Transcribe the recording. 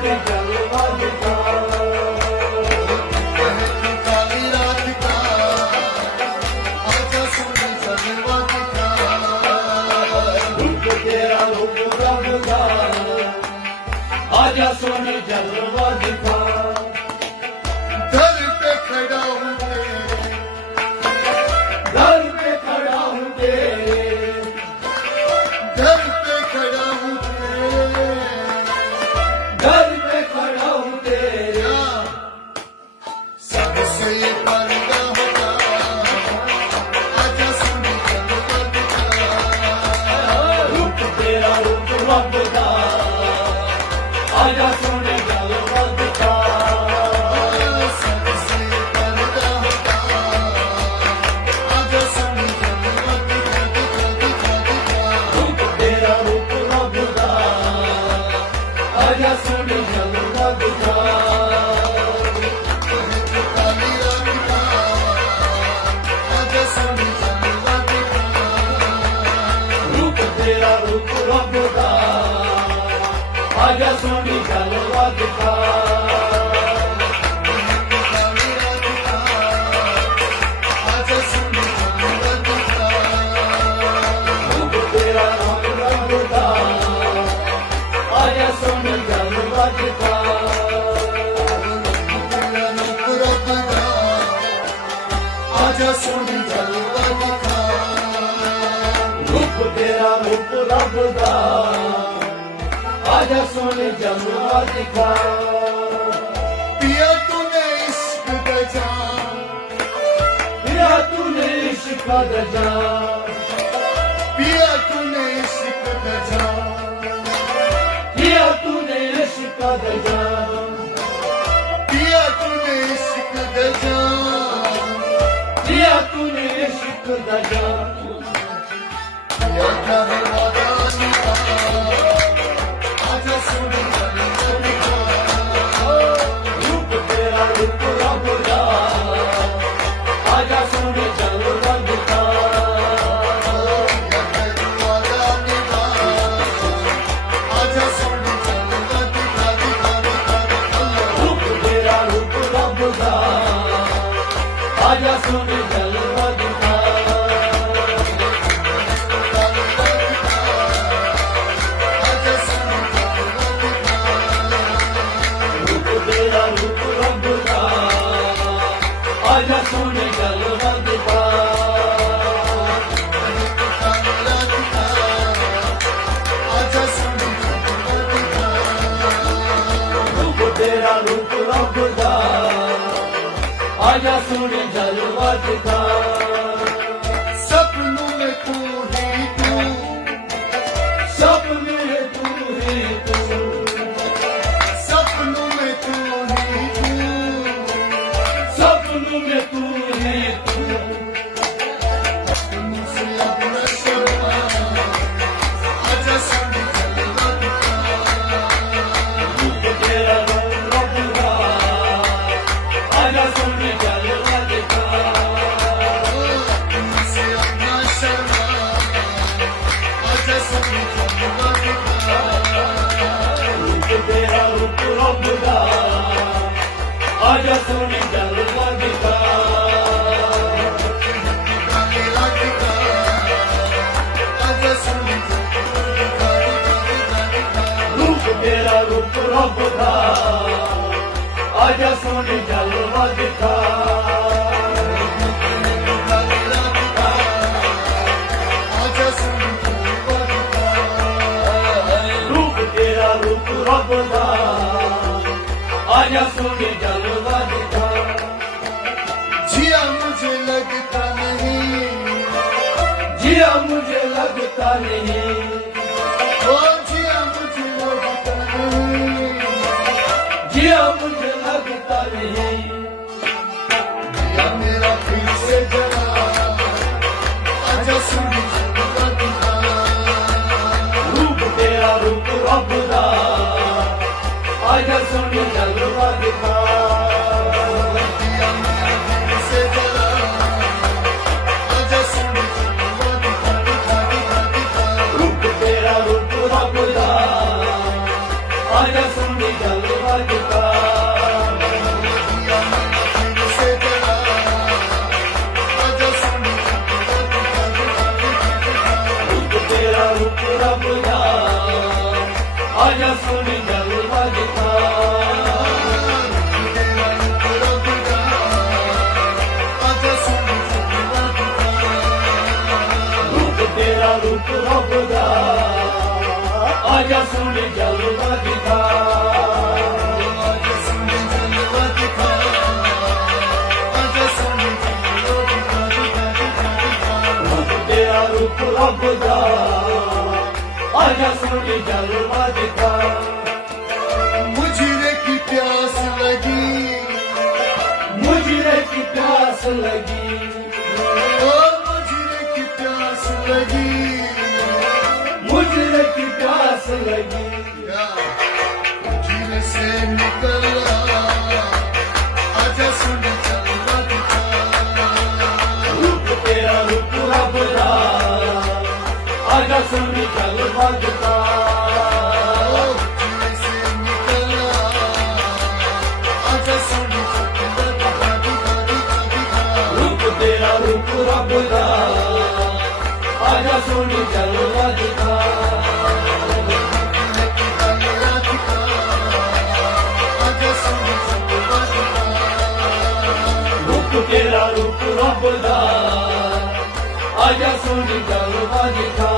सोने जलवा दिखा। काली रात का आजा सोने जलवा दिखा। रूप तेरा रूप रब का आजा सोने जलवा दिखा। दर पे खड़ा हूँ दर पे खड़ा हूँ तेरे, दर पे खड़ा हूँ दर पे खड़ा हूँ तेरे। सबसे ये पर्दा होगा आजा सोने जलवा दिखा। रूप तेरा रूप रब का आजा सोने जलवा दिखा। सबसे ये पर्दा होगा आजा सोने जलवा दिखा दिखा दिखा दिखा। रूप तेरा रूप रब का आजा सोने जलवा दिखा। काली रात का आजा सोने जलवा दिखा। रूप तेरा रूप रब का आजा सोने जलवा दिखा। काली रात का आजा सोने जलवा दिखा। रूप तेरा रूप रब का आजा सोने जलवा दिखा। तेरा रूप रब का आजा सोने जलवा दिखा। रूप तेरा रूप रब का आजा सोने जलवा दिखा। पिया तूने इश्क का जाम, पिया तूने इश्क का जाम, पिया तूने इश्क का जाम, पिया तूने इश्क का जाम, पिया तूने इश्क का जाम। पिया तूने इश्क का जाम। पिया क्या है वादा निभा, आजा सोने जलवा दिखा। रूप तेरा रूप रब का आजा सोने जलवा दिखा। पिया क्या है वादा निभा, आजा सोने जलवा दिखा दिखा दिखा दिखा। रूप तेरा रूप रब का आजा सोने जलवा दिखा। काली रात का आजा सोने जलवा दिखा। रूप तेरा रूप रब का आजा सोने जलवा दिखा। काली रात का आजा सोने जलवा दिखा। रूप तेरा रूप रब का आजा सोने जलवा दिखा। सपनों में तू ही तू, सपने में तू ही तू, सपनों में तू ही तू। सपनों में तू ही तू। मुझसे अब न शर्मा, आजा सोने जलवा दिखा। रूप तेरा रूप रब का आजा सोने जलवा दिखा। मुझसे अब न शर्मा, आजा सोने जलवा दिखा। रूप तेरा रूप रब का आजा सोने जलवा दिखा। काली रात का आजा सोने जलवा दिखा दिखा दिखा दिखा। रूप तेरा रूप रब का आजा सोने जलवा दिखा। काली रात का आजा सोने जलवा दिखा। रूप तेरा रूप रब का आजा सोने जलवा दिखा। जिया मुझे लगता नहीं, जिया मुझे लगता नहीं, ओ जिया मुझे लगता नहीं। जिया मुझे लगता नहीं। जिया मेरा फिर से जला, आजा सोने जलवा दिखा। रूप तेरा रूप रब का आजा सोने जलवा दिखा। जिया मेरा फिर से जला, आजा सोने जलवा दिखा दिखा दिखा दिखा। रूप तेरा रूप रब का आजा सोने जलवा आजा सोनी जलवा दिखा मुझे की प्यास लगी मुझे की प्यास लगी ओ मुझे की प्यास लगी मुझे की प्यास लगी मुझे से निकला आजा सोनी जलवा दिखा रूप तेरा रूप रब दा आजा सोनी जलवा दिखा मुझे से निकला आजा सोनी जलवा दिखा रूप तेरा रूप रब दा आजा सोनी जलवा दिखा रूप तेरा रूप रब दा आजा सोनी जलवा दिखा